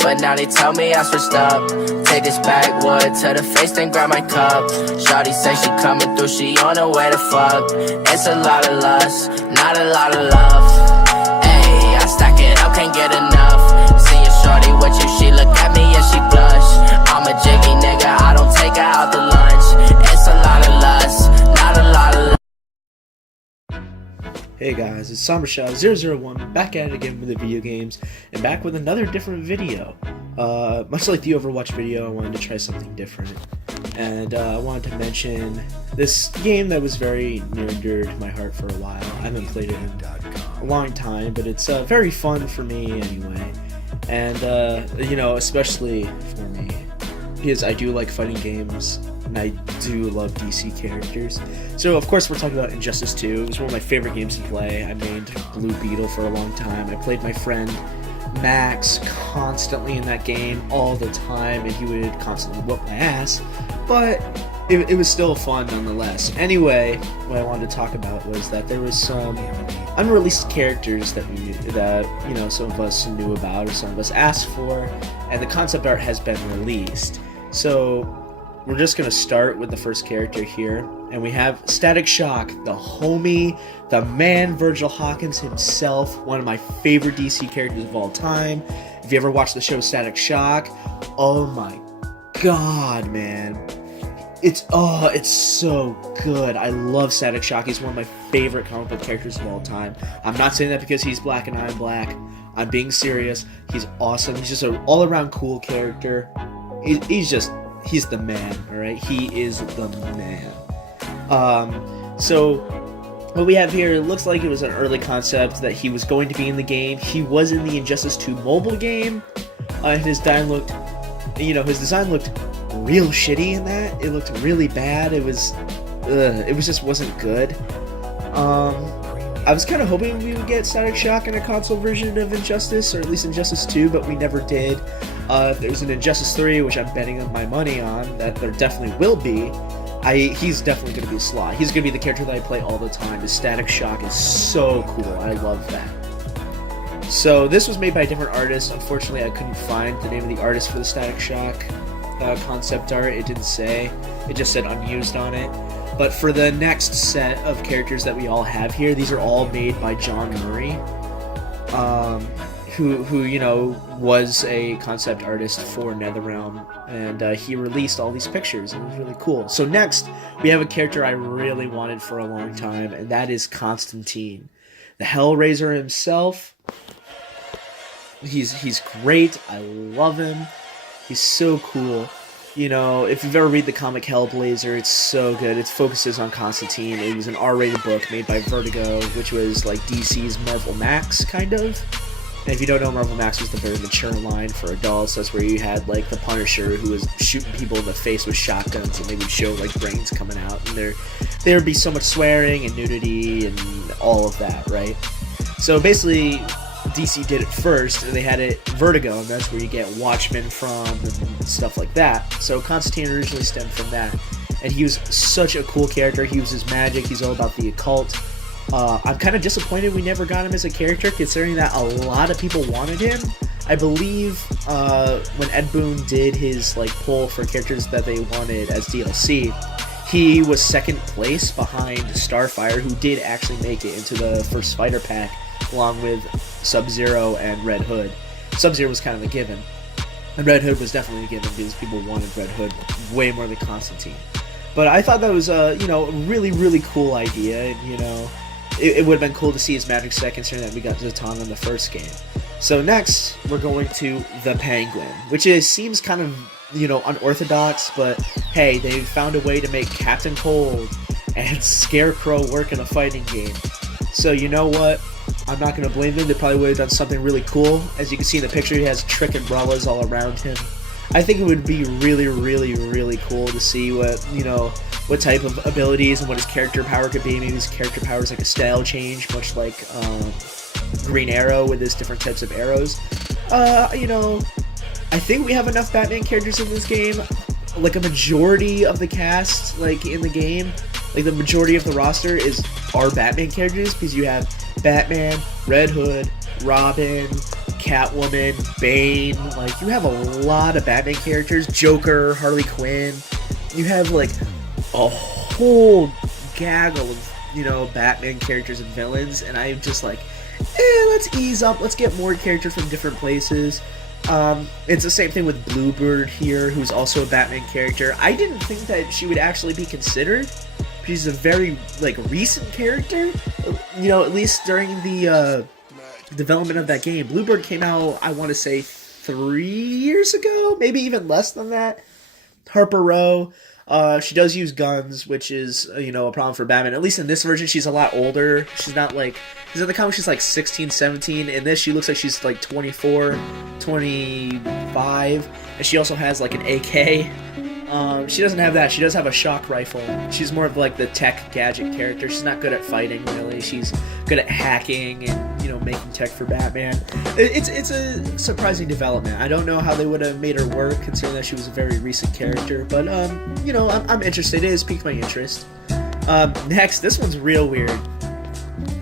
but now they tell me I switched up. Take this backwood to the face, then grab my cup. Shawty say she coming through, she on her way to fuck. It's a lot of lust, not a lot of love. Ayy, I stack it up, can't get enough. Seeing shorty with you, she look at me and she blush. I'm a jiggy nigga, I don't take her out to lunch. It's a lot of lust, not a lot of love. Hey guys, it's SomberShaw001 back at it again with the video games, and back with another different video. Much like the Overwatch video, I wanted to try something different, and I wanted to mention this game that was very near and dear to my heart for a while. I haven't played it in a long time, but it's very fun for me anyway, and you know, especially for me, because I do like fighting games, and I do love DC characters. So of course we're talking about Injustice 2. It was one of my favorite games to play. I made Blue Beetle for a long time. I played my friend Max constantly in that game all the time, and he would constantly whoop my ass, but it was still fun nonetheless. Anyway, what I wanted to talk about was that there was some unreleased characters that you know, some of us knew about or some of us asked for, and the concept art has been released. So we're just going to start with the first character here, and we have Static Shock, the homie, the man Virgil Hawkins himself, one of my favorite DC characters of all time. If you ever watched the show Static Shock, oh my god, man. It's so good. I love Static Shock. He's one of my favorite comic book characters of all time. I'm not saying that because he's black and I'm black. I'm being serious. He's awesome. He's just an all-around cool character. He's the man, alright? He is the man. So what we have here, it looks like it was an early concept that he was going to be in the game. He was in the Injustice 2 mobile game. And his design looked real shitty in that. It looked really bad. It just wasn't good. I was kind of hoping we would get Static Shock in a console version of Injustice, or at least Injustice 2, but we never did. If there's an Injustice 3, which I'm betting my money on, that there definitely will be, he's definitely going to be a slot. He's going to be the character that I play all the time. The Static Shock is so cool. I love that. So this was made by a different artist. Unfortunately, I couldn't find the name of the artist for the Static Shock concept art. It didn't say. It just said unused on it. But for the next set of characters that we all have here, these are all made by John Murray, who you know, was a concept artist for NetherRealm, and he released all these pictures, and it was really cool. So next, we have a character I really wanted for a long time, and that is Constantine, the Hellraiser himself. He's great. I love him. He's so cool. You know, if you've ever read the comic Hellblazer, it's so good. It focuses on Constantine. It was an R-rated book made by Vertigo, which was like DC's Marvel Max, kind of. And if you don't know, Marvel Max was the very mature line for adults. That's where you had, like, the Punisher, who was shooting people in the face with shotguns, and they would show, like, brains coming out. And there would be so much swearing and nudity and all of that, right? So basically, DC did it first, and they had it Vertigo, and that's where you get Watchmen from and stuff like that. So Constantine originally stemmed from that, and he was such a cool character. He uses magic. He's all about the occult. I'm kind of disappointed we never got him as a character, considering that a lot of people wanted him. I believe when Ed Boon did his poll for characters that they wanted as DLC, he was second place behind Starfire, who did actually make it into the first Spider Pack, along with Sub-Zero and Red Hood. Sub-Zero was kind of a given, and Red Hood was definitely a given because people wanted Red Hood way more than Constantine. But I thought that was a really, really cool idea, and it would have been cool to see his magic set, considering that we got Zatanna in the first game. So next, we're going to the Penguin, which seems kind of, unorthodox, but hey, they found a way to make Captain Cold and Scarecrow work in a fighting game. So you know what? I'm not going to blame them. They probably would have done something really cool. As you can see in the picture, he has trick umbrellas all around him. I think it would be really, really, really cool to see what type of abilities and what his character power could be. Maybe his character power is like a style change, much like Green Arrow with his different types of arrows. I think we have enough Batman characters in this game. Like a majority of the cast, in the game, the majority of the roster are Batman characters, because you have Batman, Red Hood, Robin, Catwoman, Bane. Like, you have a lot of Batman characters. Joker, Harley Quinn. You have like a whole gaggle of, you know, Batman characters and villains, and I'm just like, let's ease up. Let's get more characters from different places. It's the same thing with Bluebird here, who's also a Batman character. I didn't think that she would actually be considered. She's a very, like, recent character. You know, at least during the development of that game. Bluebird came out, I want to say, 3 years ago? Maybe even less than that. Harper Row. She does use guns, which is, you know, a problem for Batman. At least in this version, she's a lot older. She's not like... Because in the comic, she's like 16, 17. In this, she looks like she's like 24, 25. And she also has like an AK. She doesn't have that. She does have a shock rifle. She's more of like the tech gadget character. She's not good at fighting, really. She's good at hacking and, you know, making tech for Batman. It's a surprising development. I don't know how they would have made her work, considering that she was a very recent character. But, you know, I'm interested. It has piqued my interest. Next, this one's real weird.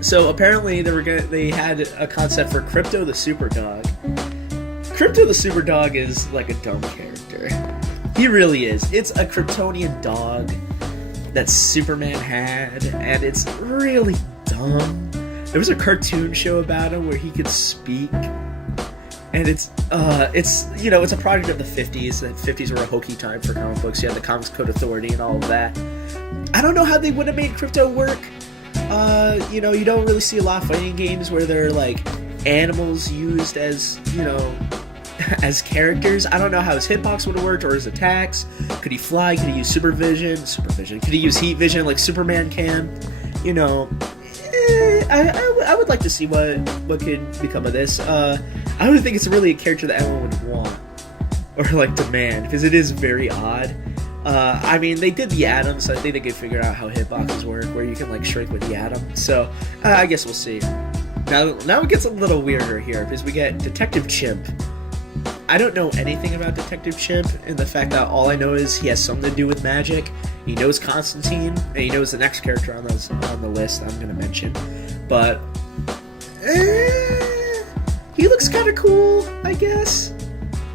So apparently they had a concept for Crypto the Superdog. Crypto the Superdog is like a dumb character. He really is. It's a Kryptonian dog that Superman had, and it's really dumb. There was a cartoon show about him where he could speak, and it's you know, it's a product of the 50s. The 50s were a hokey time for comic books. You had the Comics Code Authority and all of that. I don't know how they would have made Crypto work. You know, you don't really see a lot of fighting games where they're like animals used as, you know, as characters. I don't know how his hitbox would have worked or his attacks. Could he fly? Could he use supervision? Could he use heat vision like Superman can? You know, I would like to see what could become of this. I would think it's really a character that everyone would want or like demand, because it is very odd. I mean, they did the Atom, so I think they could figure out how hitboxes work, where you can like shrink with the Atom. So I guess we'll see. Now it gets a little weirder here, because we get Detective Chimp. I don't know anything about Detective Chimp, and the fact that all I know is he has something to do with magic. He knows Constantine, and he knows the next character on the list I'm gonna mention. But he looks kind of cool, I guess.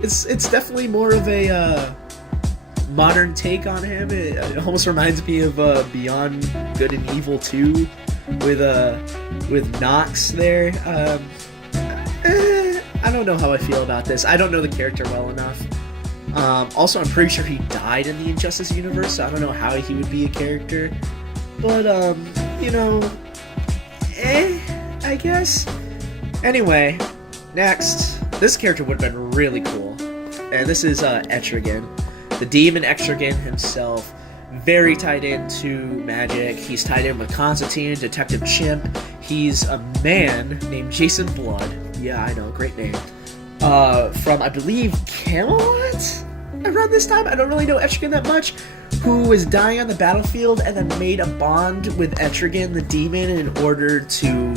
It's definitely more of a modern take on him. It almost reminds me of Beyond Good and Evil 2 with Nox there. I don't know how I feel about this. I don't know the character well enough. Also, I'm pretty sure he died in the Injustice universe, so I don't know how he would be a character. But, you know, I guess. Anyway, next. This character would have been really cool. And this is Etrigan. The demon Etrigan himself. Very tied into magic. He's tied in with Constantine, Detective Chimp. He's a man named Jason Blood. Yeah, I know, great name. From, I believe, Camelot? Around this time? I don't really know Etrigan that much. Who was dying on the battlefield and then made a bond with Etrigan, the demon, in order to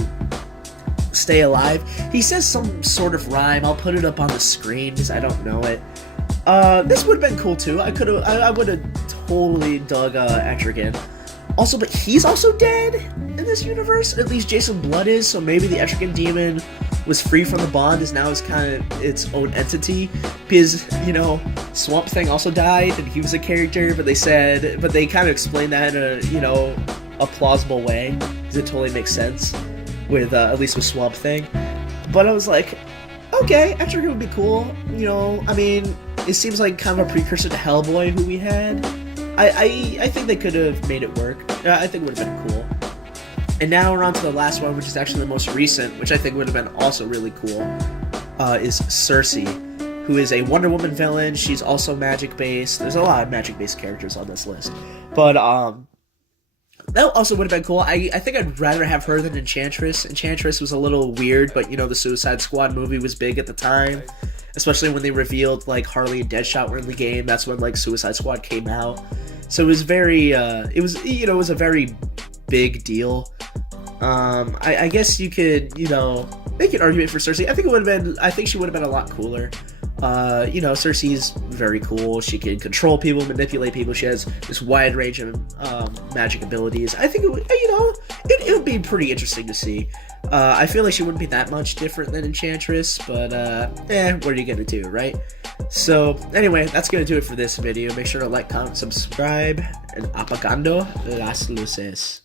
stay alive. He says some sort of rhyme. I'll put it up on the screen because I don't know it. This would have been cool too. I would have totally dug Etrigan. Also, but he's also dead in this universe. At least Jason Blood is, so maybe the Etrigan demon was free from the bond, is now kind of its own entity. Because, you know, Swamp Thing also died, and he was a character, but they kind of explained that in a, you know, a plausible way, because it totally makes sense with, at least with Swamp Thing. But I was like, okay, Etrigan would be cool. You know, I mean, it seems like kind of a precursor to Hellboy, who we had. I think they could have made it work. I think it would have been cool. And now we're on to the last one, which is actually the most recent, which I think would have been also really cool, is Cersei, who is a Wonder Woman villain. She's also magic-based. There's a lot of magic-based characters on this list. But, that also would have been cool. I think I'd rather have her than Enchantress. Enchantress was a little weird, but, you know, the Suicide Squad movie was big at the time. Especially when they revealed, like, Harley and Deadshot were in the game. That's when, like, Suicide Squad came out. So it was very, it was a very big deal. I guess you could, you know, make an argument for Cersei. I think she would have been a lot cooler. You know, Cersei's very cool. She can control people, manipulate people. She has this wide range of magic abilities. I think it would, you know, it would be pretty interesting to see. I feel like she wouldn't be that much different than Enchantress, but what are you gonna do, right? So anyway, that's gonna do it for this video. Make sure to like, comment, subscribe, and apagando las luces.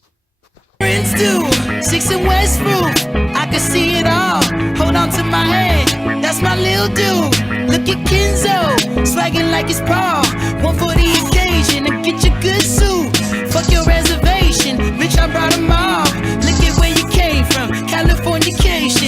Friends do, 6 and West Roof, I can see it all. Hold on to my hand, that's my little dude. Look at Kenzo, swagging like it's Paul. One for the occasion, and get your good suit. Fuck your reservation, bitch, I brought them all. Look at where you came from, Californication.